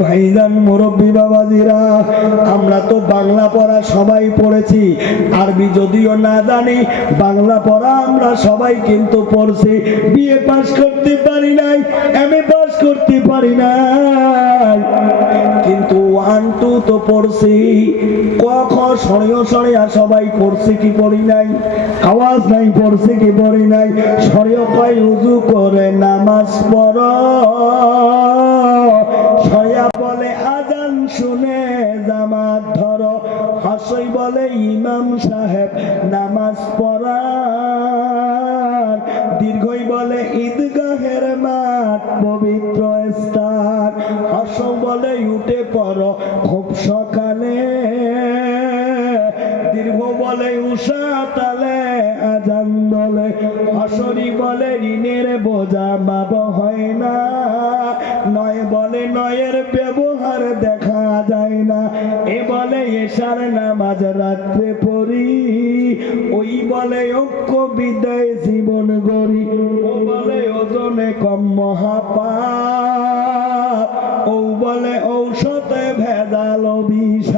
ভাইজান মুরব্বী বাবাজিরা, আমরা তো বাংলা পড়া সবাই পড়েছি, আরবি যদিও না জানি, বাংলা পড়া আমরা সবাই কিন্তু পড়ছি। বিএ পাস করতে পারি নাই, এমএ পাস করতে পারি নাই, কিন্তু 1 2 তো পড়ছি। ক খ সরিয় সরিয়া সবাই পড়ছি কি পড়ি নাই? আওয়াজ নাই, পড়ছি কি পড়ি নাই? সরিয় কয় উযু করে নামাজ পড়ো, সরিয়া বলে আজান শুনে জামাত ধরো, হাসই বলে ইমাম সাহেব নামাজ পড়ান, দীর্ঘই বলে ঈদগাহের মাঠ পবিত্র স্থান, হাসও বলে উঠে পড়ো খুব সকালে, দীর্ঘ বলে উষা তালে আজান বলে, হাসরি বলে ঋণের বোঝা মাপ হয় না, নয় বলে নয়ের ব্যবহার দেখা যায় না, এ বলে এশার নামাজ রাত্রে পড়ি, ওই বলে ঐক্য বিদায় জীবন গড়ি, ও বলে ওজনে কম মহাপাপ, ও বলে ঔষধে ভেজাল বিষ।